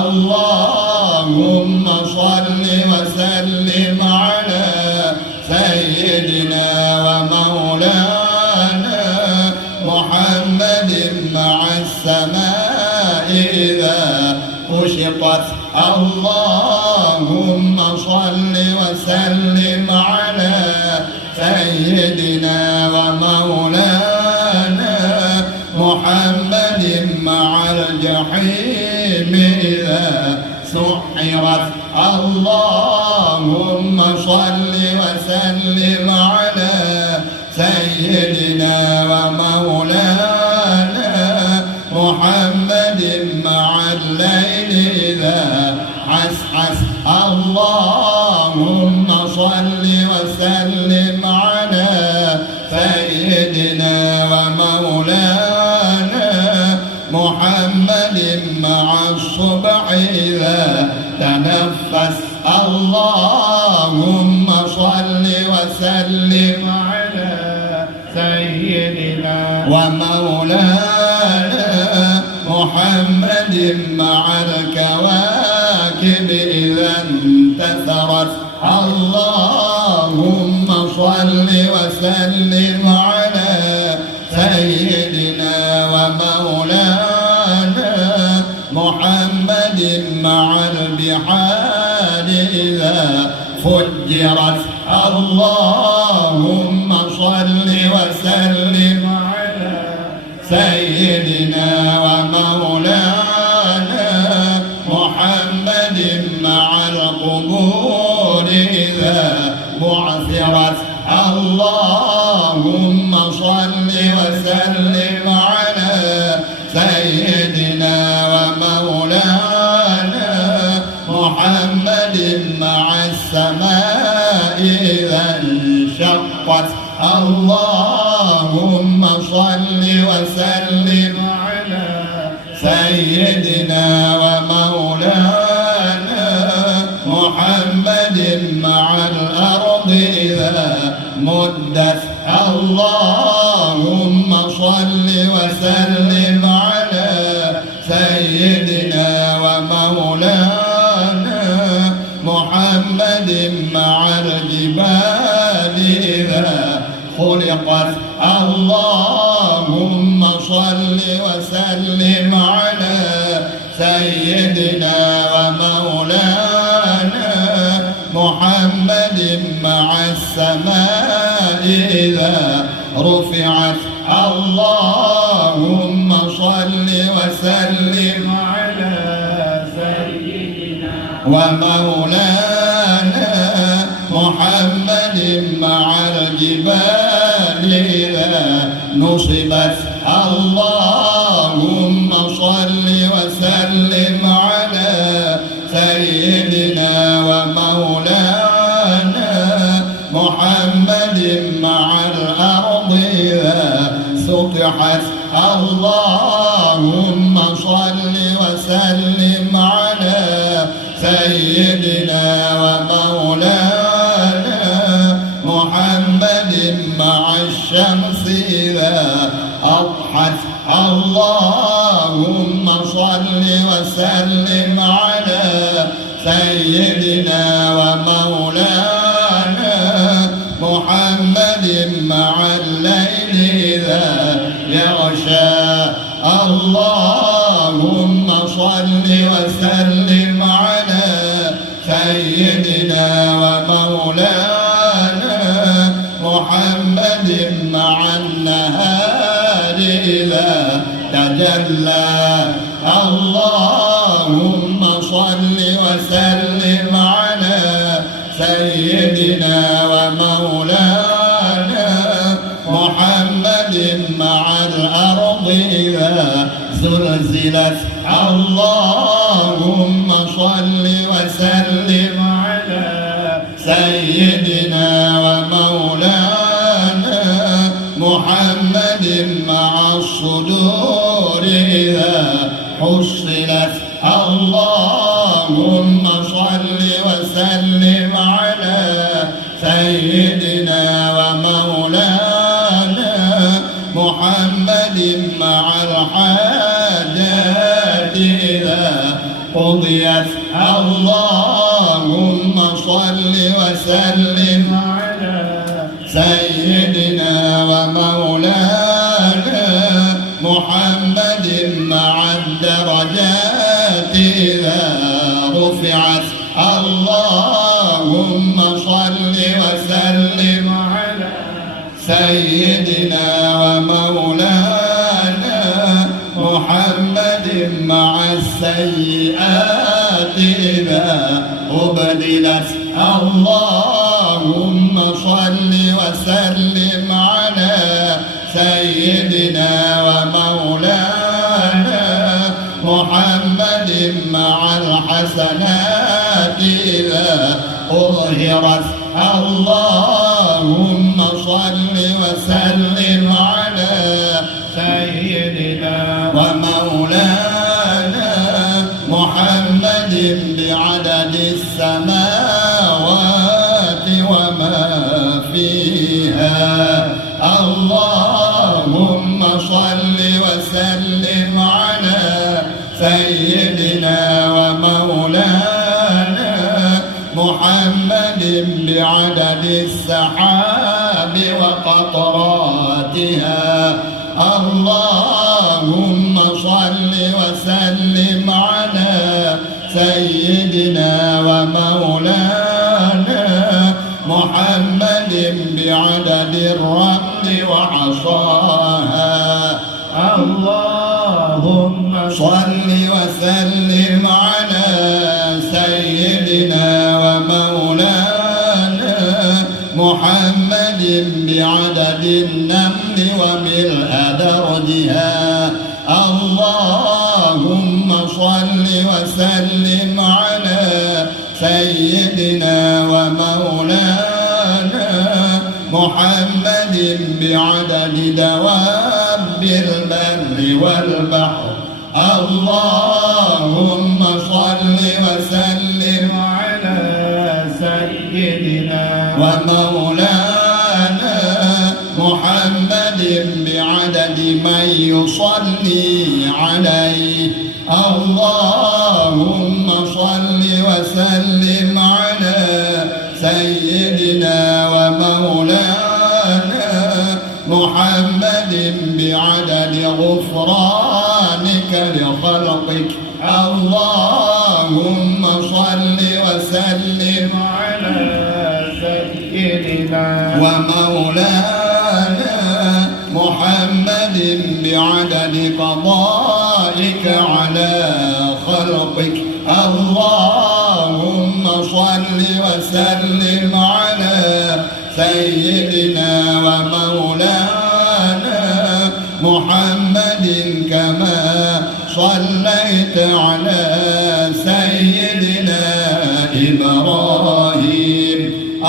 اللهم صل وسلم على سيدنا ومولانا محمد مع السماء إذا كشطت اللهم صل وسلم على سيدنا ومولانا محمد مع الجحيم إذا سحرت اللهم صل وسلم على سيدنا ومولانا محمد مع الليل إذا عسعس اللهم صل وسلم على سيدنا ومولانا محمد مع الصبح إذا تنفس اللهم صل وسلم على سيدنا ومولانا محمد مع الكواكب إذا انتثرت اللهم صل وسلم على سيدنا ومولانا محمد مع البحار إذا فجرت اللهم صل وسلم على سيدنا ومولانا محمد مع القبور إذا بعثرت اللهم صل وسلم على سيدنا ومولانا محمد مع السماء إذا انشقت اللهم صل وسلم على سيدنا ومولانا محمد مع الأرض إذا مدت اللهم صل وسلم على سيدنا ومولانا محمد مع الجبال إذا خلقت اللهم صل وسلم على سيدنا ومولانا محمد مع السماء إذا رفعت اللهم صل وسلم على سيدنا ومولانا محمد مع الجبال إذا نصبت اللهم صل وسلم على سيدنا ومولانا محمد مع الأرض إذا سطحت اللهم صل وسلم على سيدنا ومولانا محمد مع الشمس إذا أضحت اللهم صل وسلم على سيدنا ومولانا محمد مع الليل إذا يغشى اللهم صل وسلم على سيدنا ومولانا محمد مع النهار إذا تجلى اللهم صل وسلم على سيدنا ومولانا محمد مع الأرض إذا زلزلت اللهم صل وسلم على سيدنا ومولانا محمد مع الصدور إذا حصلت اللهم صل وسلم على سيدنا ومولانا محمد مع الحاجات إذا قضيت اللهم صل وسلم على سيدنا ومولانا محمد مع الدرجات إذا رفعت اللهم صل وسلم على سيدنا ومولانا محمد مع السيئات إذا أبدلت اللهم صل وسلم على سيدنا ومولانا محمد مع الحسنات إذا أظهرت اللهم صل وسلم على سيدنا ومولانا محمد بعدد السماوات وما فيها اللهم صل وسلم على سيدنا ومولانا محمد بعدد السحاب وقطراتها اللهم صل وسلم على سيدنا ومولانا محمد بعدد الرمل وعصاها اللهم صل وسلم على سيدنا ومولانا محمد بعدد النمل وملء درجها اللهم صل وسلم على سيدنا ومولانا محمد بعدد دواب البر والبحر اللهم صل وسلم على سيدنا ومولانا محمد بعدد من يصلي عليه اللهم صل وسلم على سيدنا ومولانا محمد بعدد غفرانك لخلقك اللهم صل وسلم على سيدنا ومولانا محمد بعدد قضائك على خلقك اللهم صل وسلم على سيدنا ومولانا محمد كما صليت على سيدنا إبراهيم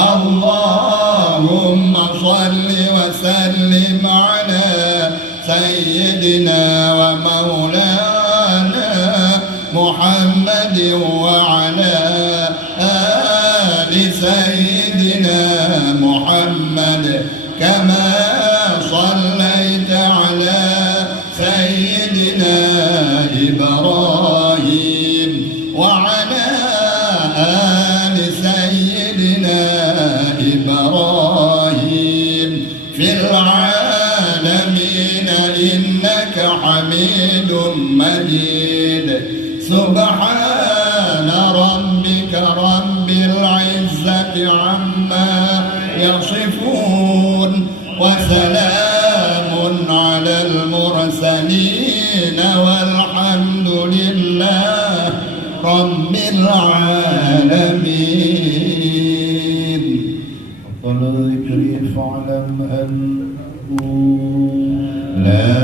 اللهم صل وسلم على سيدنا ومولانا محمد وعلى آل سيدنا محمد كما صليت على سيدنا إبراهيم وعلى آل سيدنا إبراهيم في العالمين إنك حميد مجيد سبحان ربك رب العزة عما يصفون وسلام على المرسلين والحمد لله رب العالمين. أفضل الذكر فاعلم أنه لا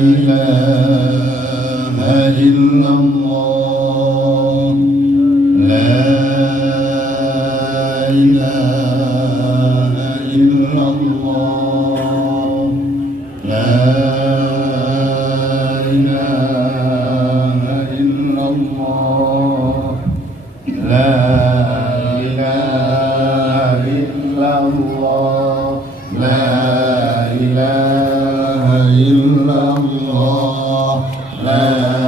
إله إلا الله لا إله إلا الله لا إله إلا الله لا إله إلا الله لا إله إلا الله لا